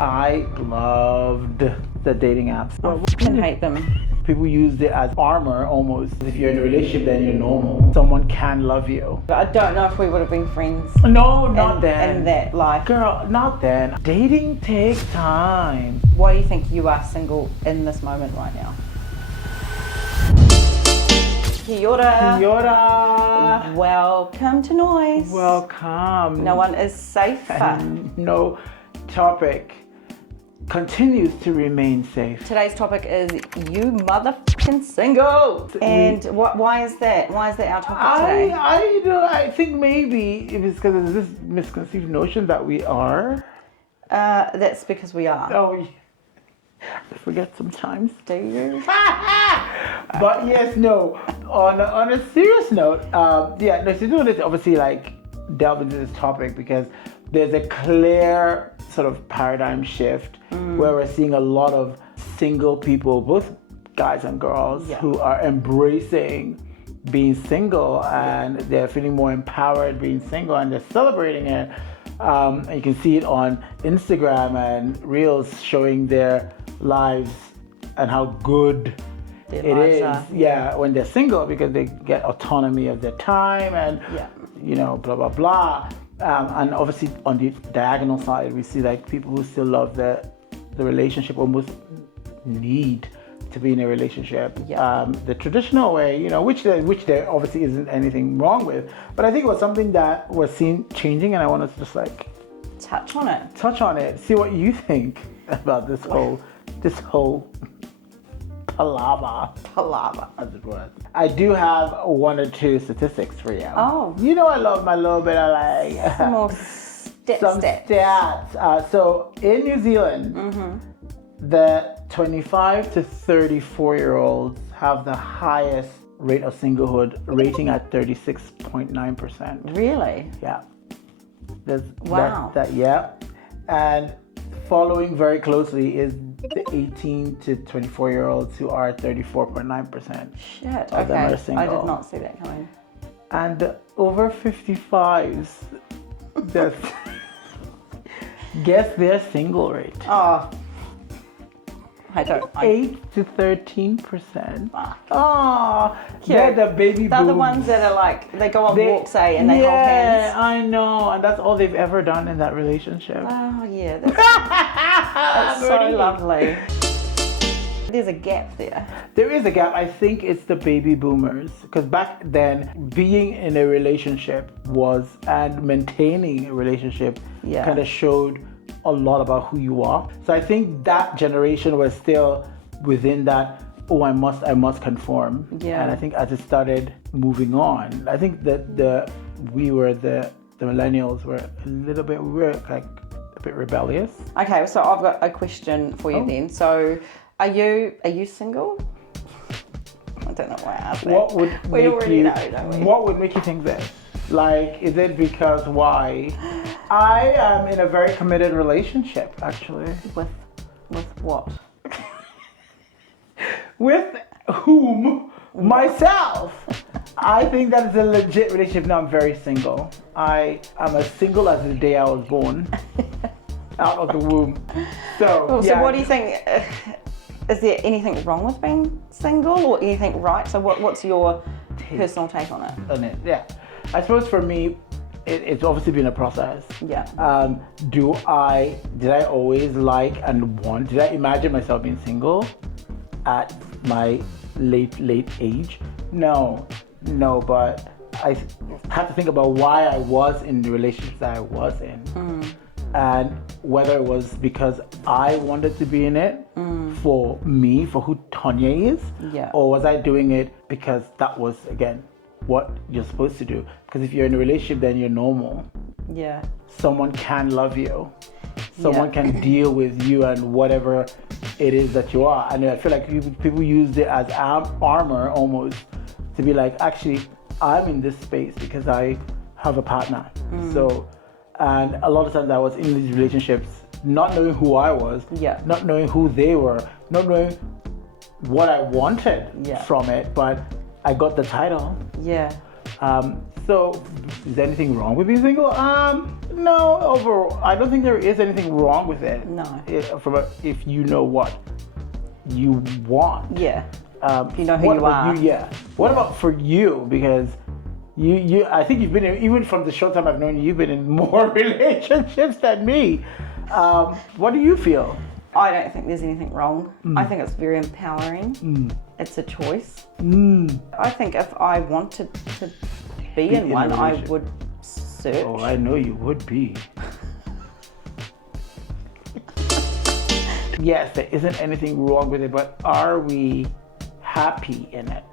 I loved the dating apps. I fucking hate them. People use it as armor almost. If you're in a relationship, then you're normal. Someone can love you. But I don't know if we would have been friends. No, not then. In that life. Girl, not then. Dating takes time. Why do you think you are single in this moment right now? Kia ora. Kia ora. Welcome to NOIS. Welcome. No one is safer. And no topic continues to remain safe. Today's topic is you motherfucking single. And why is that? Why is that our topic today? I think maybe it was because of this misconceived notion that we are. That's because we are. Oh, yeah. I forget sometimes. Do you? But yes, no. On a serious note, no, so doing this obviously like delve into this topic because there's a clear sort of paradigm shift where we're seeing a lot of single people, both guys and girls, who are embracing being single and they're feeling more empowered being single and they're celebrating it. And you can see it on Instagram and Reels showing their lives and how good it is. When they're single because they get autonomy of their time and blah blah blah. And obviously on the diagonal side we see like people who still love the relationship, almost need to be in a relationship the traditional way, which there obviously isn't anything wrong with, but I think it was something that was seen changing and I wanted to just like touch on it, see what you think about this whole palaver as it was. I do have one or two statistics for you. Oh, I love my little bit of like some more stats. So in New Zealand, the 25 to 34-year-olds have the highest rate of singlehood, rating at 36.9%. Really? Yeah. Wow. And following very closely is the 18 to 24-year-olds who are 34.9%. Shit, of them are single. I did not see that coming. And the over 55s, guess their single rate. Oh. I don't. 8 to 13%. Oh, they're the baby boomers. They're the ones that are like, they go on walks, and they hold hands. Yeah, I know. And that's all they've ever done in that relationship. Oh, yeah. That's so lovely. There's a gap there. There is a gap. I think it's the baby boomers. Because back then, being in a relationship and maintaining a relationship kind of showed a lot about who you are. So I think that generation was still within that, I must conform. Yeah. And I think as it started moving on, I think that the millennials were a little bit, we were like a bit rebellious. Okay, so I've got a question for you then. So are you single? I don't know why I asked that. What would we already know, don't we? What would make you think this? Like, is it because why? I am in a very committed relationship, actually. With what? With whom? Myself. I think that is a legit relationship. Now I'm very single. I am as single as the day I was born. Out of the womb. So what do you think? Is there anything wrong with being single or anything right? So what's your personal take on it? Yeah. I suppose for me, it's obviously been a process. Yeah. Did I always like and want? Did I imagine myself being single at my late age? No. But I had to think about why I was in the relationships that I was in, and whether it was because I wanted to be in it for me, for who Tonye is, or was I doing it because that was again what you're supposed to do? Because if you're in a relationship, then you're normal. Yeah. Someone can love you. Someone can deal with you and whatever it is that you are. And I feel like people use it as armor almost to be like, actually, I'm in this space because I have a partner. So, and a lot of times I was in these relationships not knowing who I was, not knowing who they were, not knowing what I wanted from it, but I got the title. Yeah. So, is there anything wrong with being single? No, overall, I don't think there is anything wrong with it. No. If you know what you want. Yeah. If you know who you are. What about for you? Because you, I think you've been in, even from the short time I've known you, you've been in more relationships than me. What do you feel? I don't think there's anything wrong. I think it's very empowering. It's a choice. I think if I wanted to be in one, I would search. Oh, I know you would be. Yes, there isn't anything wrong with it, but are we happy in it?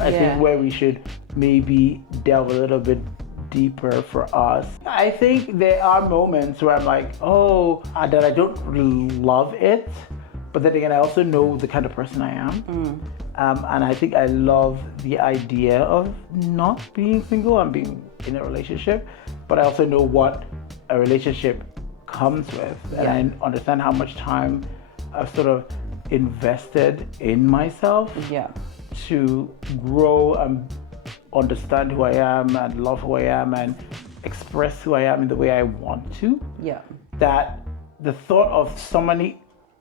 I think where we should maybe delve a little bit deeper for us. I think there are moments where I'm like, that I don't really love it, but then again, I also know the kind of person I am. And I think I love the idea of not being single and being in a relationship, but I also know what a relationship comes with. And I understand how much time I've sort of invested in myself to grow and understand who I am and love who I am and express who I am in the way I want to. That the thought of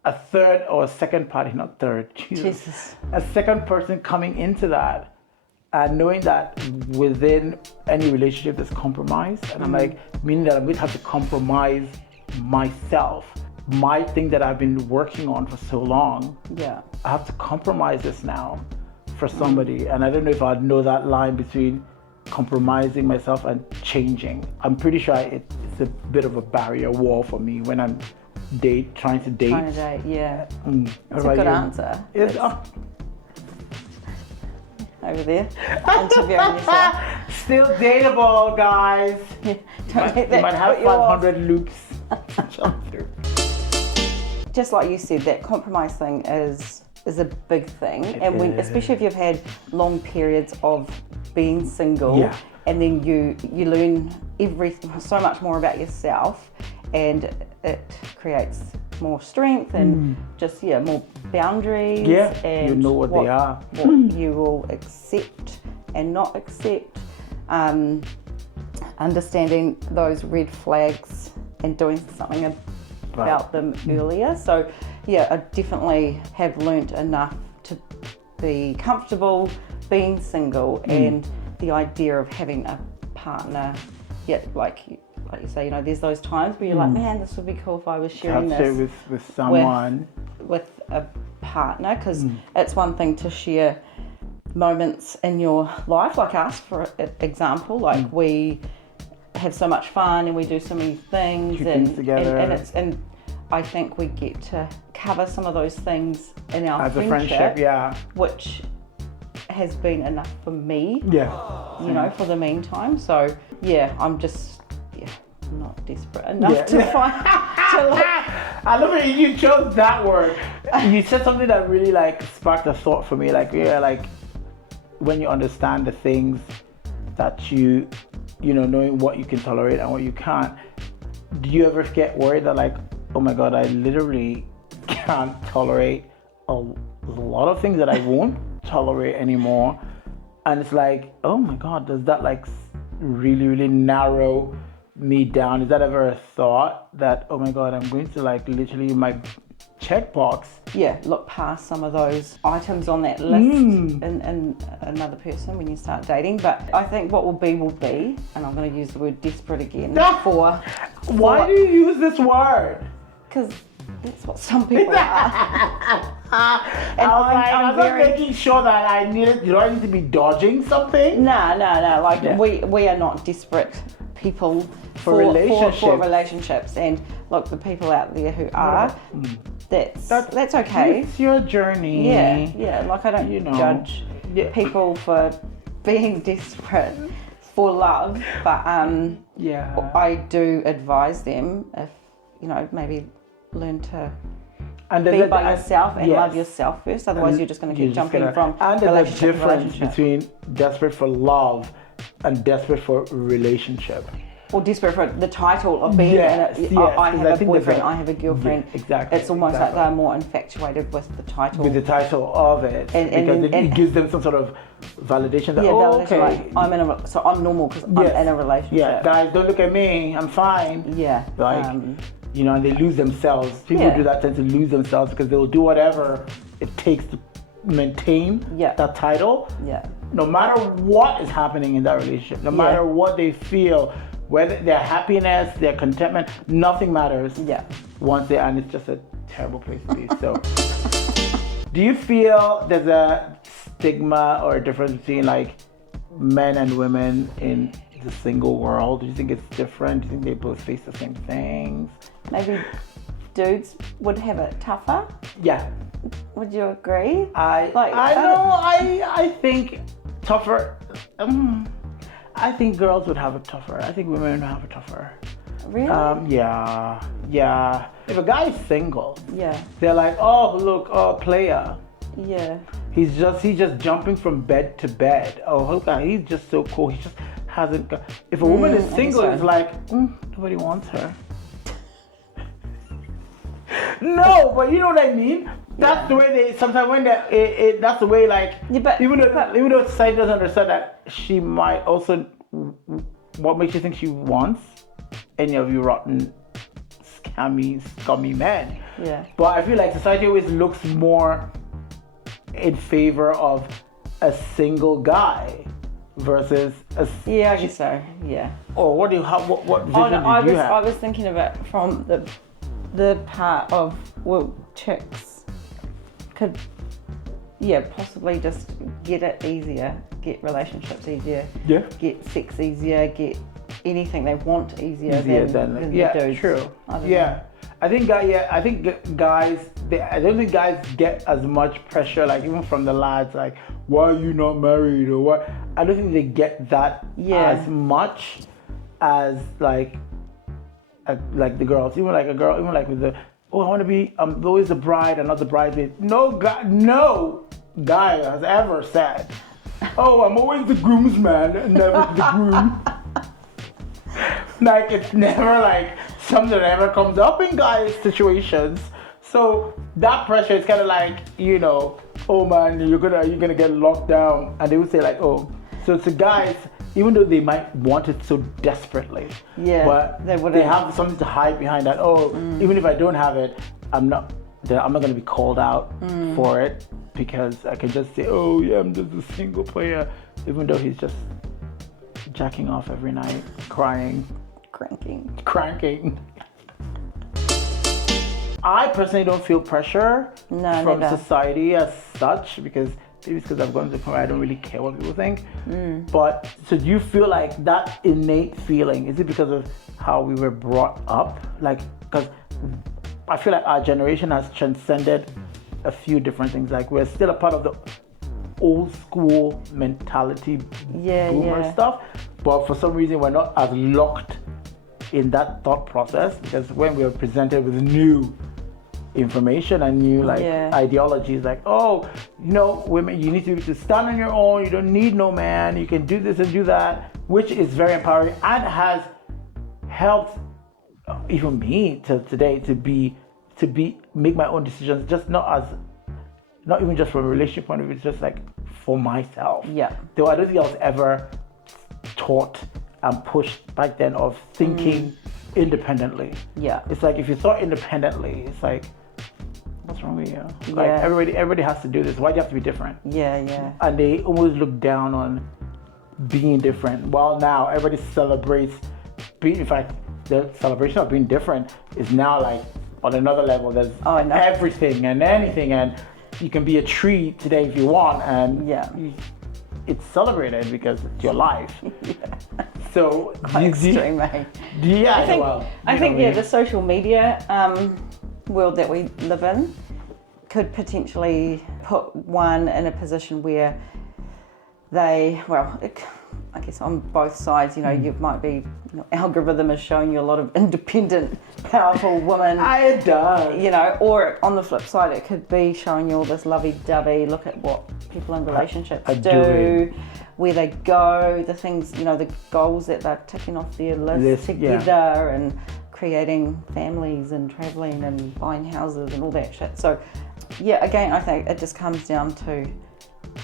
a third or a second party, not third, Jesus. A second person coming into that and knowing that within any relationship there's compromise, and I'm like, meaning that I'm going to have to compromise myself, my thing that I've been working on for so long. I have to compromise this now for somebody, and I don't know if I'd know that line between compromising myself and changing. I'm pretty sure it's a bit of a barrier wall for me when I'm trying to date. That's a good answer. Over there, interviewing yourself. Still dateable, guys. You might have 500 loops. Just like you said, that compromise thing is a big thing, especially if you've had long periods of being single, and then you learn so much more about yourself, and it creates more strength and just more boundaries, and you know what they are, what you will accept and not accept, understanding those red flags and doing something about them earlier. So I definitely have learnt enough to be comfortable being single, and the idea of having a partner, like you say, there's those times where you're like, man, this would be cool if I was sharing this with someone, with a partner, because it's one thing to share moments in your life, like us, for example, like we have so much fun and we do so many things, and I think we get to cover some of those things in our friendship, which has been enough for me, for the meantime. So I'm just not desperate enough to find. I love it. You chose that word. You said something that really sparked a thought for me. When you understand the things that knowing what you can tolerate and what you can't. Do you ever get worried that oh my God, I literally can't tolerate a lot of things that I won't tolerate anymore, and it's oh my God, does that really, really narrow me down? Is that ever a thought that, oh my God, I'm going to literally my checkbox? Look past some of those items on that list in another person when you start dating. But I think what will be, and I'm going to use the word desperate again. Why do you use this word? Because that's what some people are. And I'm very making sure that I need it. Do I need to be dodging something? No. We are not desperate people for relationships. And look, the people out there who are, that's okay. It's your journey. I don't judge people for being desperate for love, but I do advise them if maybe learn to be by yourself and love yourself first. Otherwise, you're just going to keep jumping from relationship to relationship. And there's a difference between desperate for love and desperate for relationship. Or desperate for the title of being in it. I have a boyfriend, I have a girlfriend. Exactly. It's almost like they're more infatuated with the title. With the title of it. Because it gives them some sort of validation. That, validation. okay. Like, I'm normal because I'm in a relationship. Yeah, guys, don't look at me. I'm fine. Yeah. Like, and they lose themselves. People who do that tend to lose themselves because they'll do whatever it takes to maintain that title. Yeah. No matter what is happening in that relationship, no matter what they feel, whether their happiness, their contentment, nothing matters. Yeah. Once they, and it's just a terrible place to be. So, do you feel there's a stigma or a difference between like men and women in the single world? Do you think it's different? Do you think they both face the same things? Maybe dudes would have it tougher. Yeah. Would you agree? I think tougher. I think girls would have it tougher. I think women would have it tougher. Really? Yeah. If a guy is single, they're like, oh look, player. Yeah. He's just jumping from bed to bed. Oh, look, he's just so cool. He just hasn't got. If a woman is single, it's like nobody wants her. No, but you know what I mean. That's the way they sometimes when they that's the way like even though society doesn't understand that she might also what makes you think she wants any of you rotten scummy men. Yeah. But I feel like society always looks more in favor of a single guy versus a I guess so. Yeah. Or what vision did you have? I was thinking of it from the part of chicks could possibly just get it easier, get relationships easier, get sex easier, get anything they want easier than the dudes. True. I think guys I don't think guys get as much pressure, like even from the lads, like why are you not married or what. I don't think they get that as much as like the girls, even like a girl, even like with the I want to be always the bride and not the bridesmaid. No guy has ever said, oh, I'm always the groomsman and never the groom. Like it's never like something that ever comes up in guys' situations. So that pressure is kind of like, oh man, you're gonna get locked down, and they would say like, oh, so to guys, even though they might want it so desperately, but they have something to hide behind that. Oh, even if I don't have it, I'm not going to be called out for it because I can just say, oh yeah, I'm just a single player, even though he's just jacking off every night, crying, cranking. I personally don't feel pressure from society as such because. Maybe it's because I've gone to the point where I don't really care what people think. But so do you feel like that innate feeling, is it because of how we were brought up? Like, because I feel like our generation has transcended a few different things. Like we're still a part of the old school mentality boomer stuff. But for some reason we're not as locked in that thought process because when we are presented with new information and new ideologies like, oh, women, you need to stand on your own, you don't need no man, you can do this and do that, which is very empowering and has helped even me to today to make my own decisions, just not even just from a relationship point of view, it's just like for myself. Though I don't think I was ever taught and pushed back then of thinking independently. It's like if you thought independently, it's like, what's wrong with you? Like everybody has to do this. Why do you have to be different? And they almost look down on being different. Well, now everybody celebrates in fact, the celebration of being different is now like on another level. There's everything and anything, and you can be a tree today if you want, and it's celebrated because it's your life. So extreme, mate. I think the social media world that we live in could potentially put one in a position where I guess on both sides, you might be, algorithm is showing you a lot of independent, powerful women. It does. Or on the flip side, it could be showing you all this lovey-dovey, look at what people in relationships do, where they go, the things, the goals that they're ticking off their list together and creating families and traveling and buying houses and all that shit. So, again, I think it just comes down to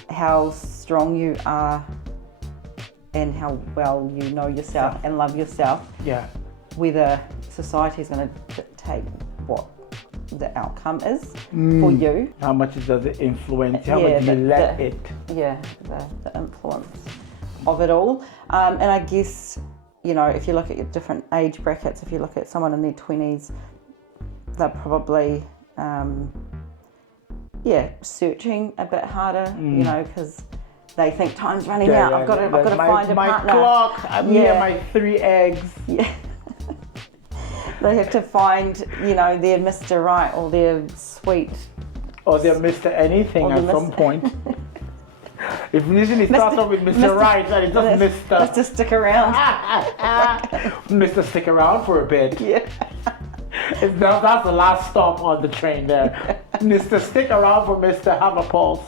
how strong you are and how well you know yourself and love yourself, Yeah. whether society is going to dictate what the outcome is for you. How much does it influence? How much do you let it? Yeah, the influence of it all. And I guess, you know, if you look at your different age brackets, if you look at someone in their 20s, they're probably, searching a bit harder, you know, because they think time's running out. I've got to find a partner. My clock. I'm near my 3 eggs. Yeah. They have to find, you know, their Mr. Right or their sweet. Or they're Mr. Anything at some point. If usually starts off with Mr. Right, and it's just Mr. Mr. Stick around. Mr. Stick around for a bit. Yeah. That's the last stop on the train there. Mr. Stick around for Mr. Have a pulse.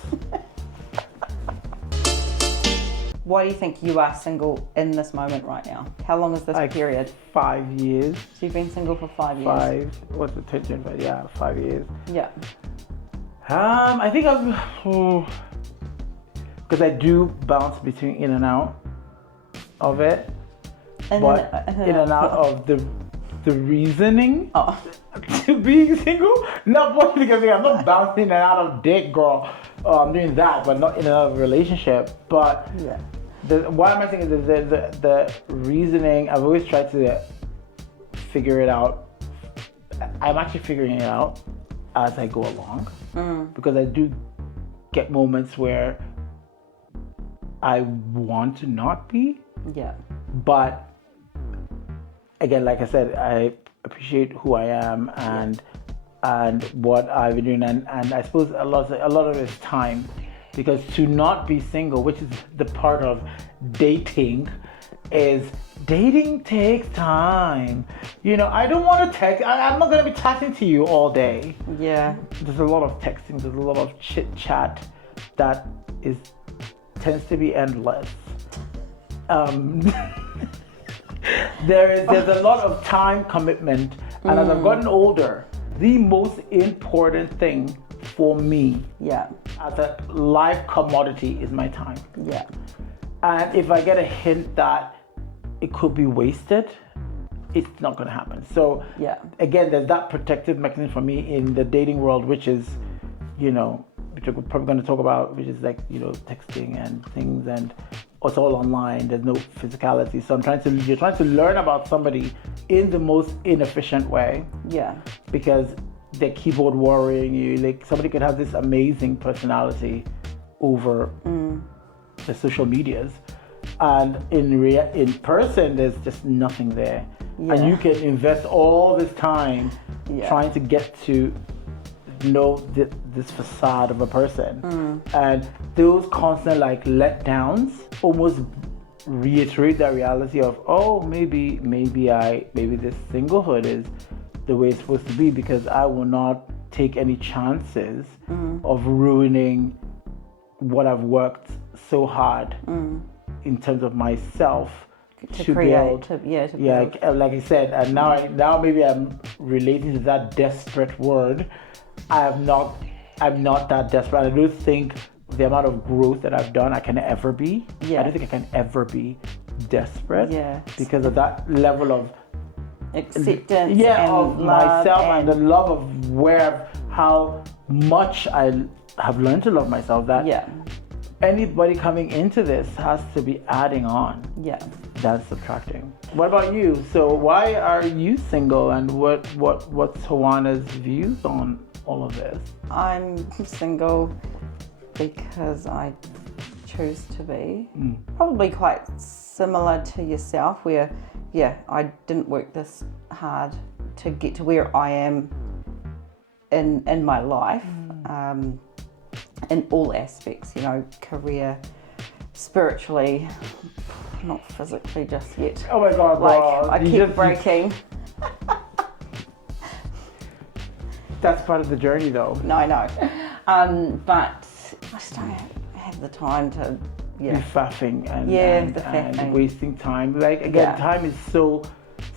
Why do you think you are single in this moment right now? How long is this period? 5 years. So you've been single for 5 years? What's the tension? But yeah, 5 years. Yeah. I think because I do bounce between in and out of it, in and out of the reasoning to being single. Not because I'm not bouncing in and out of dick, girl. I'm doing that, but not in and out of a relationship. But why am I saying the reasoning? I've always tried to figure it out. I'm actually figuring it out as I go along, because I do get moments where I want to not be. Yeah. But again, like I said, I appreciate who I am and what I've been doing, and I suppose a lot of it is time, because to not be single, which is the part of dating, is dating takes time. You know, I don't want to text. I'm not going to be texting to you all day. Yeah. There's a lot of texting. There's a lot of chit chat that tends to be endless. There's a lot of time commitment, and as I've gotten older, the most important thing for me, as a life commodity, is my time. Yeah. And if I get a hint that it could be wasted, it's not going to happen. So again, there's that protective mechanism for me in the dating world, which is, you know, which we're probably going to talk about, which is like, you know, texting and things, and it's all online. There's no physicality. So you're trying to learn about somebody in the most inefficient way. Yeah. Because they're keyboard warrioring you. Like, somebody could have this amazing personality over the social medias, and in person, there's just nothing there. Yeah. And you can invest all this time trying to get to know this facade of a person, and those constant like letdowns almost reiterate that reality of, oh, maybe this singlehood is the way it's supposed to be, because I will not take any chances of ruining what I've worked so hard in terms of myself to create, build. Like I said, and now maybe I'm relating to that desperate word. I'm not that desperate. I don't think the amount of growth that I've done I can ever be. I don't think I can ever be desperate. Because of that level of acceptance of myself and the love of how much I have learned to love myself, that anybody coming into this has to be adding on. That's subtracting. What about you? So why are you single, and what's Hoana's views on all of this? I'm single because I choose to be. Probably quite similar to yourself, where I didn't work this hard to get to where I am in my life, in all aspects, you know, career, spiritually, not physically just yet. Oh my God, like, I keep breaking. That's part of the journey, though. No, I know. But I just don't have the time to be faffing and wasting time. Like, again, time is so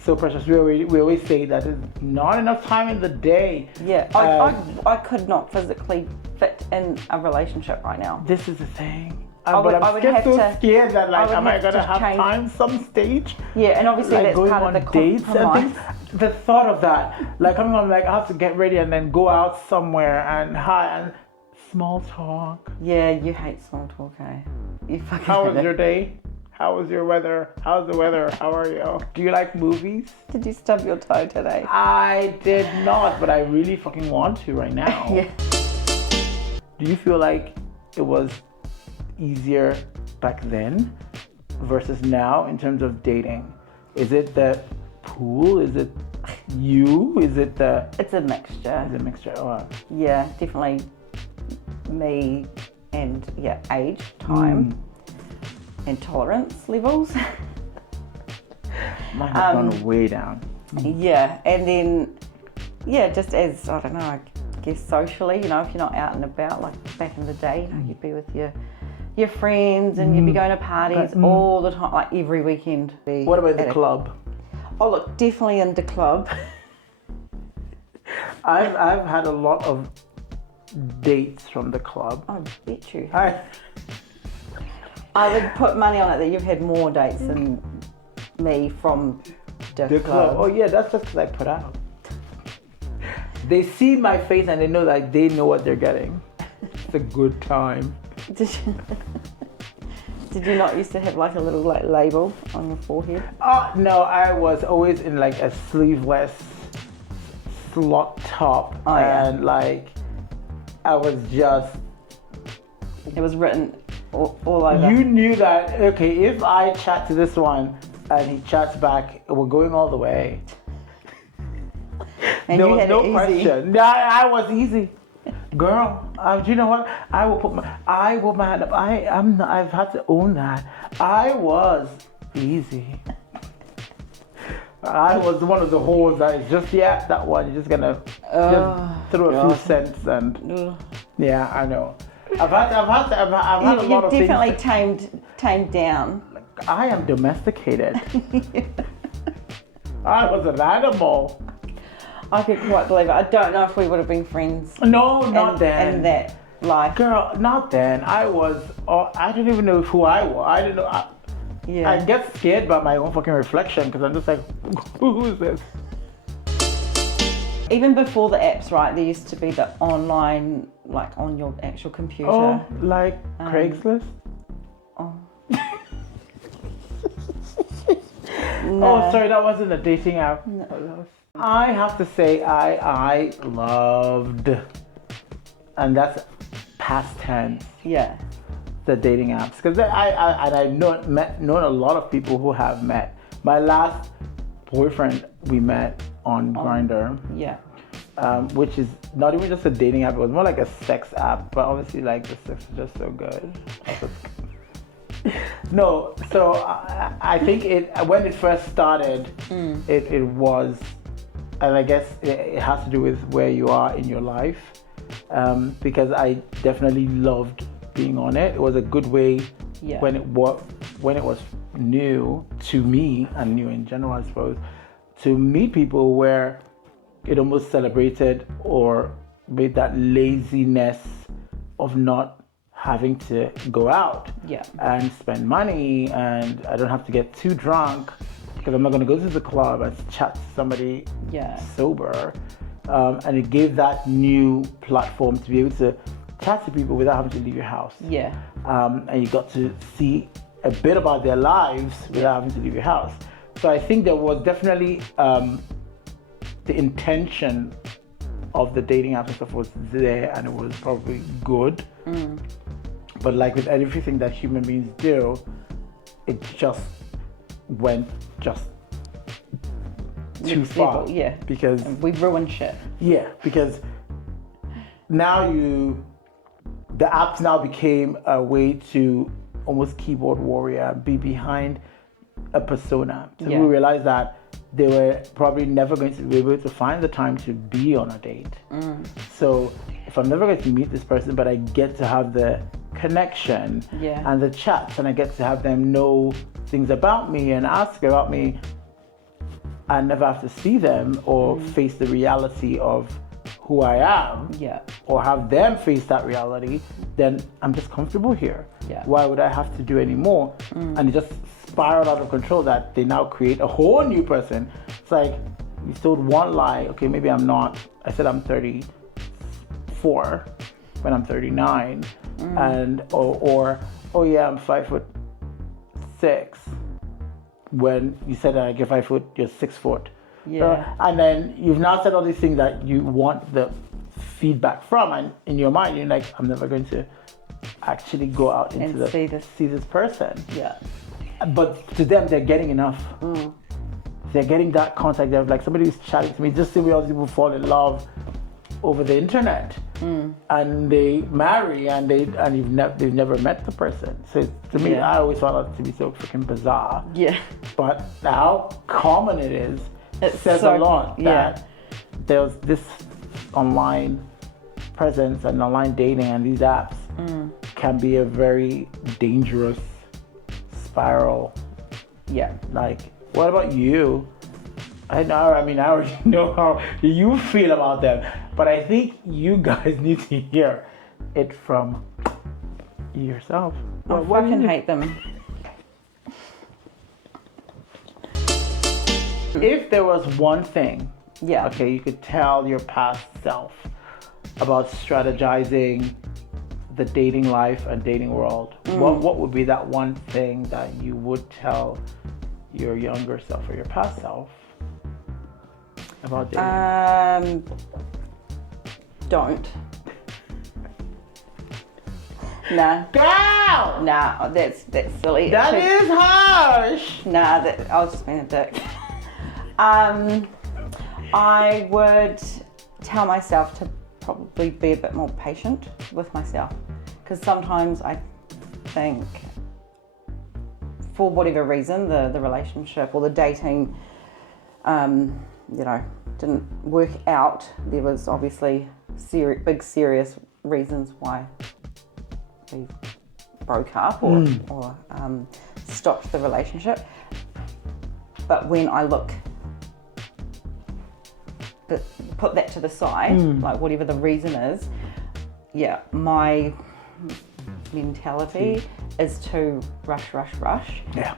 so precious. We always say that there's not enough time in the day. Yeah, I could not physically fit in a relationship right now. This is the thing. I But I'm would scared, have so to- scared that like, would am I have gonna to have change- time some stage? Yeah, and obviously Like that's going part on of the dates and compromise. things. The thought of that, like I'm gonna like I have to get ready and then go out somewhere and hi and small talk. Yeah, you hate small talk, eh? You fucking How hate was it. your day? How was your weather? How's the weather? How are you? Do you like movies? Did you stub your toe today? I did not, but I really fucking want to right now. Yeah. Do you feel like it was easier back then versus now in terms of dating? Is it the pool? Is it you? Is it the... It's a mixture. Is it a mixture? Oh, Yeah, definitely me and age, time, and tolerance levels. mine has gone way down. Yeah, and then just as I don't know, I guess socially, if you're not out and about like back in the day, you'd be with your friends and you'd be going to parties all the time, like every weekend. What about the club? Oh look, definitely in the club. I've had a lot of dates from the club. I bet you. I I would put money on it that you've had more dates than me from the club. Oh yeah, that's just because I put out. They see my face and they know that they know what they're getting. It's a good time. Did you not used to have like a little like label on your forehead? Oh no, I was always in like a sleeveless slot top, and like I was just. It was written all over. You knew that, okay, if I chat to this one and he chats back, we're going all the way. And there you was had no it easy. question. I was easy. Girl, do you know what? I will put my hand up. I've had to own that. I was easy. I was one of the hoes that is just, that one. You're just gonna just throw a few cents and, yeah, I know. I've had a lot of things. You've definitely tamed down. I am domesticated. I was an animal. I could quite believe it. I don't know if we would have been friends. No, not then. In that life. Girl, not then. I don't even know who I was. I didn't know. I get scared by my own fucking reflection because I'm just like, who is this? Even before the apps, right, there used to be the online, like on your actual computer. Oh, like Craigslist? Oh. Oh, sorry, that wasn't a dating app. No. I have to say I loved, and that's past tense. Yeah. The dating apps, because I've known a lot of people who have met. My last boyfriend we met on Grindr. Yeah. Which is not even just a dating app. It was more like a sex app, but obviously like the sex is just so good. No, so I think when it first started, it was, and I guess it has to do with where you are in your life, because I definitely loved being on it. It was a good way when it was new to me and new in general, I suppose, to meet people where it almost celebrated or made that laziness of not having to go out and spend money, and I don't have to get too drunk because I'm not going to go to the club and chat to somebody sober. And it gave that new platform to be able to chat to people without having to leave your house. Yeah. And you got to see a bit about their lives without having to leave your house. So I think there was definitely the intention of the dating apps and stuff was there, and it was probably good. But like with everything that human beings do, it just went too far. Yeah. Because we ruined shit. Yeah, because now the apps now became a way to almost keyboard warrior, be behind a persona. So we realized that they were probably never going to be able to find the time to be on a date. So if I'm never going to meet this person, but I get to have the connection and the chats, and I get to have them know things about me and ask about me, and never have to see them or face the reality of who I am, or have them face that reality, then I'm just comfortable here. Why would I have to do any more? And it just spiraled out of control that they now create a whole new person. It's like, you told one lie, okay, maybe I'm not, I said I'm 34 when I'm 39, and or oh yeah, I'm 5'6", when you said that I get 5 foot, you're 6 foot. And then you've now said all these things that you want the feedback from, and in your mind you're like, I'm never going to actually go out into and see this person. But to them, they're getting enough. They're getting that contact. They're like, somebody who's chatting to me, just the way all these people fall in love over the internet, and they marry, and they've never met the person. So to me, I always found that to be so freaking bizarre. But how common it is, it says so, a lot that there's this online presence and online dating and these apps can be a very dangerous spiral. Like, what about you? I already know how you feel about them, but I think you guys need to hear it from yourself. I fucking hate them. If there was one thing, okay, you could tell your past self about strategizing the dating life and dating world, what would be that one thing that you would tell your younger self or your past self about dating? Don't. Nah. Girl! Nah, that's silly. That is harsh. Nah, I was just being a dick. I would tell myself to probably be a bit more patient with myself, because sometimes I think, for whatever reason, the relationship or the dating, didn't work out. There was obviously big serious reasons why we broke up or stopped the relationship. But when I put that to the side, like whatever the reason is, my mentality is to rush,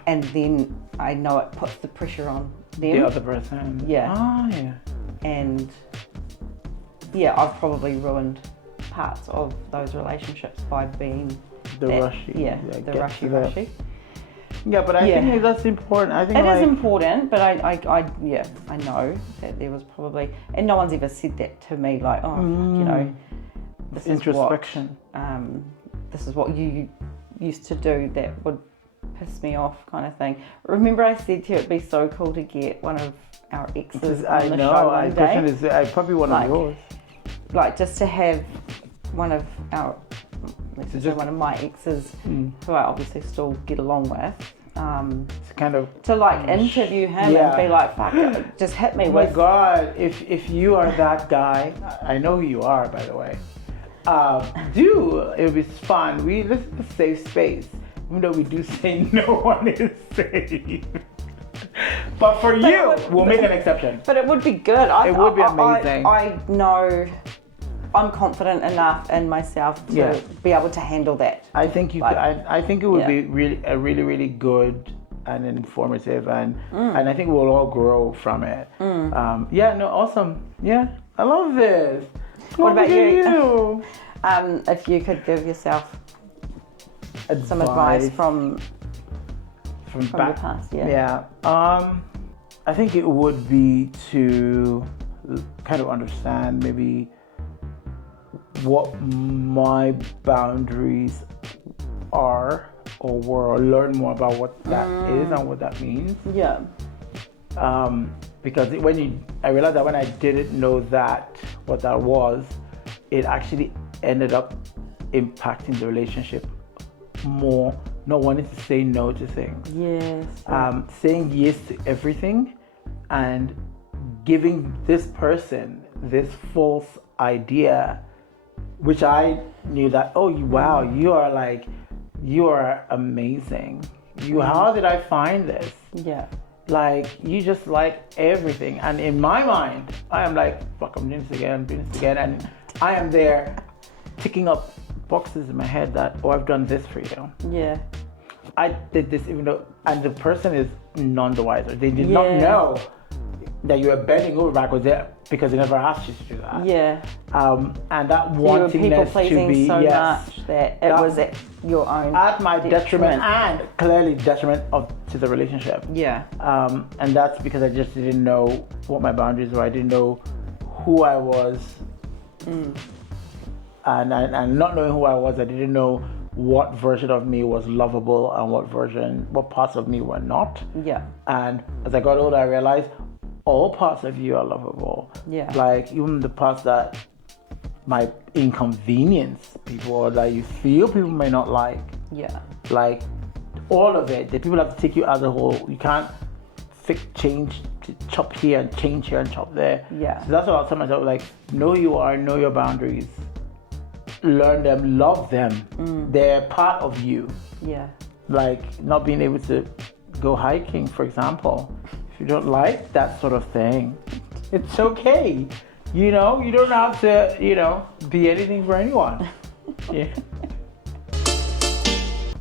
and then I know it puts the pressure on them. The other person. And I've probably ruined parts of those relationships by being rushy. The rushy. Yeah, but I think that's important. I think it is important, but I know that there was probably, and no one's ever said that to me, like, this introspection. This is what you used to do that would piss me off, kind of thing. Remember, I said to you it'd be so cool to get one of our exes on the show one day. I probably one of yours. Like, just to have one of our, one of my exes, who I obviously still get along with. It's kind of to interview him and be like, fuck it, just hit me with. Oh my God, if you are that guy, I know who you are, by the way. It would be fun. This is a safe space, even though we do say no one is safe. But for you, we'll make an exception. But it would be good. It would be amazing. I know I'm confident enough in myself to be able to handle that. I think you. I think it would be really good and informative, and I think we'll all grow from it. Awesome. Yeah, I love this. What about you? If you could give yourself some advice from your past, I think it would be to kind of understand maybe what my boundaries are or were, or learn more about what that is and what that means. Because I realized that when I didn't know what that was, it actually ended up impacting the relationship more, not wanting to say no to things. Saying yes to everything and giving this person this false idea, which I knew that, you are amazing. How did I find this? like you just like everything. And in my mind, I am like, fuck, I'm doing this again, and I am there ticking up boxes in my head that, oh, I've done this for you. Yeah. I did this even though, and the person is none the wiser. They did not know that you were bending over backwards because they never asked you to do that. Yeah. And that You were people wantingness to pleasing be, so yes, much that it was at your own at my detriment and clearly detriment to the relationship. Yeah. And that's because I just didn't know what my boundaries were. I didn't know who I was. And not knowing who I was, I didn't know what version of me was lovable and what parts of me were not. Yeah. And as I got older, I realized all parts of you are lovable. Yeah. Like even the parts that might inconvenience people or that you feel people may not like. Yeah. Like all of it. The people have to take you out of the hole. You can't chop here and change here and chop there. Yeah. So that's what I'll tell myself, like, know who you are, know your boundaries. Learn them, love them. They're part of you. Yeah. Like not being able to go hiking, for example. If you don't like that sort of thing, it's okay. You know, you don't have to, be anything for anyone. Yeah.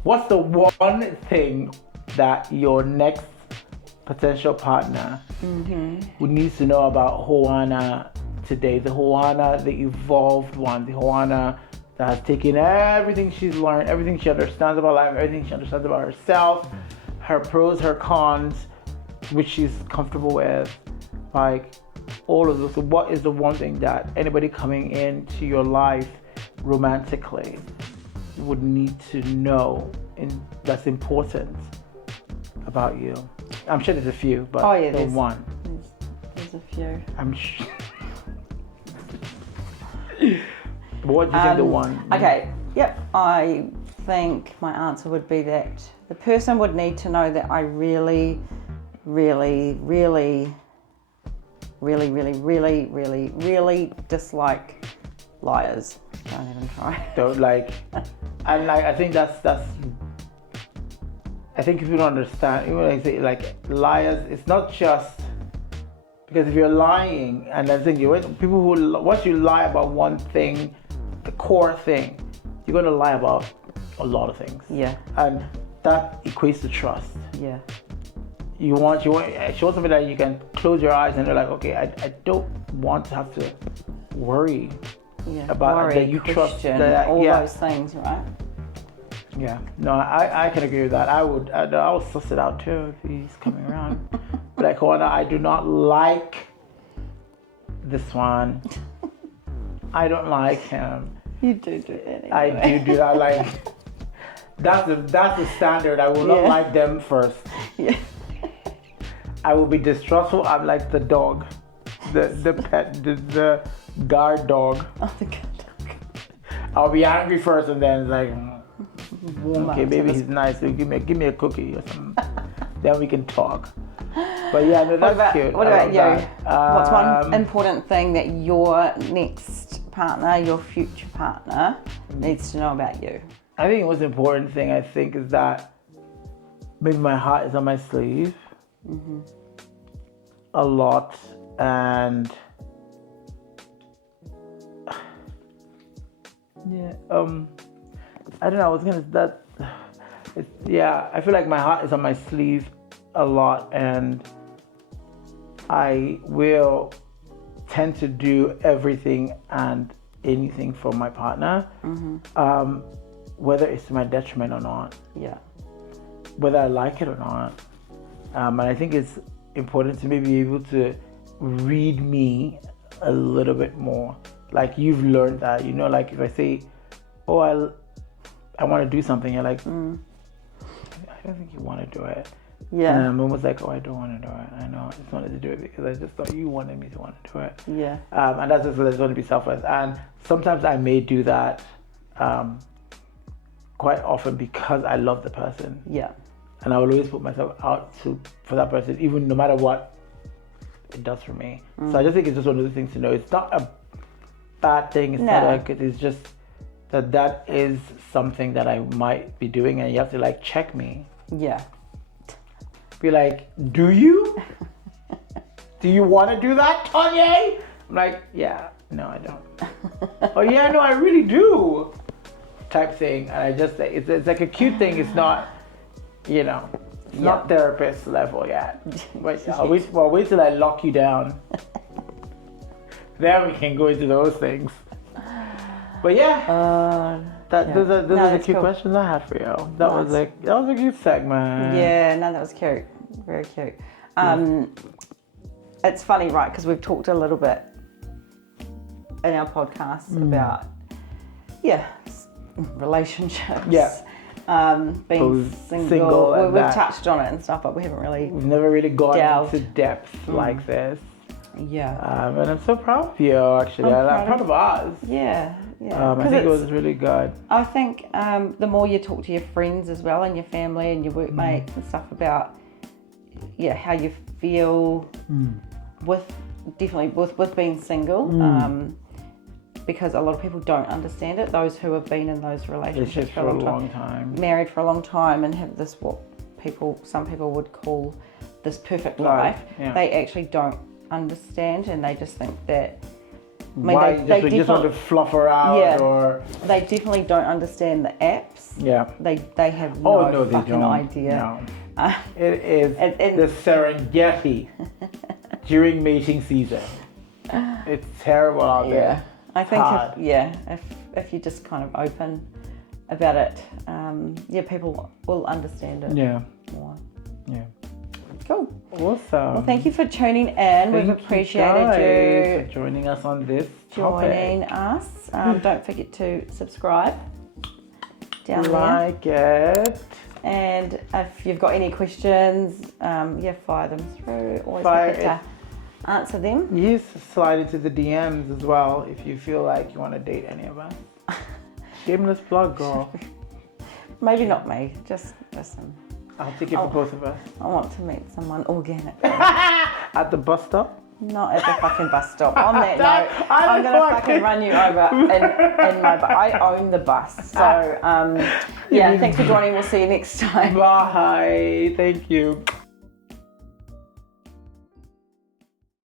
What's the one thing that your next potential partner would need to know about Hoana today? The Hoana, the evolved one, the Hoana that has taken everything she's learned, everything she understands about life, everything she understands about herself, her pros, her cons, which she's comfortable with, like all of those. So what is the one thing that anybody coming into your life romantically would need to know that's important about you? I'm sure there's a few, but there's one. There's a few. I'm sure. What do you think the one? Okay, yep. I think my answer would be that the person would need to know that I really, really, really, really, really, really, really, really dislike liars. Don't even try. Don't like, and like I think that's. I think if you don't understand, even when I say like liars, it's not just because if you're lying, and I think people who once you lie about one thing, the core thing, you're gonna lie about a lot of things. Yeah. And that equates to trust. Yeah. You want show something that you can close your eyes and they're like, okay, I don't want to have to worry about that you trust that, all those things, right? Yeah. No, I can agree with that. I would suss it out too if he's coming around. But like, Hoana, I do not like this one. I don't like him. You do it anyway. I do that. Like that's the standard. I will not like them first. Yeah. I will be distrustful. I'm like the dog, the pet, the guard dog. Oh, the guard dog. I'll be angry first, and then it's like, okay, maybe he's nice. So give me a cookie or something. Then we can talk. But yeah, no, that's cute. What about you? What's one important thing that your next partner, your future partner, needs to know about you? I think the most important thing is that maybe my heart is on my sleeve a lot, and I don't know. I feel like my heart is on my sleeve a lot, and I will tend to do everything and anything for my partner, whether it's to my detriment or not. Yeah. Whether I like it or not. And I think it's important to maybe be able to read me a little bit more. Like you've learned that, like if I say, oh, I want to do something, you're like, I don't think you want to do it. Yeah. And I'm almost like, oh, I don't want to do it. I know, I just wanted to do it because I just thought you wanted me to want to do it. Yeah. And that's just going to be selfless. And sometimes I may do that quite often because I love the person. Yeah. And I will always put myself out for that person, even no matter what it does for me. So I just think it's just one of those things to know. It's not a bad thing. It's just that is something that I might be doing, and you have to check me. Yeah. be like, do you? Do you want to do that, Tonye? I'm like, yeah, no, I don't. Oh yeah, no, I really do. Type thing. And I just, it's like a cute thing. It's not, it's not therapist level yet. But I'll wait till I lock you down. Then we can go into those things. But yeah. Those are the cute questions I had for you. That was a cute segment. Yeah, no, that was cute. Very cute. It's funny, right? Because we've talked a little bit in our podcast about relationships. Yeah. Being single. We've touched on it and stuff, but we've never really gone into depth like this. Yeah. And I'm so proud of you, actually. I'm proud of us. Yeah. I think it was really good. I think the more you talk to your friends as well and your family and your workmates and stuff about how you feel with being single, because a lot of people don't understand it. Those who have been in those relationships for a long time, married for a long time, and have this some people would call this perfect life, they actually don't understand, and they just think that. They just want to fluff her out, or they definitely don't understand the apps. Yeah, they have no fucking idea. No. It is the Serengeti during mating season. It's terrible out there. I think if you just kind of open about it, people will understand it. More. Yeah. Cool. Awesome. Well, thank you for tuning in. We've appreciated you for joining us on this topic. Don't forget to subscribe down there. Like it. And if you've got any questions, fire them through. Always happy to answer them. Yes, slide into the DMs as well if you feel like you want to date any of us. Shameless plug, girl. Maybe not me, just listen. I'll take it for both of us. I want to meet someone organic. At the bus stop? Not at the fucking bus stop. On that note, I'm going to fucking run you over in my bus. I own the bus. So, thanks for joining. We'll see you next time. Bye. Thank you.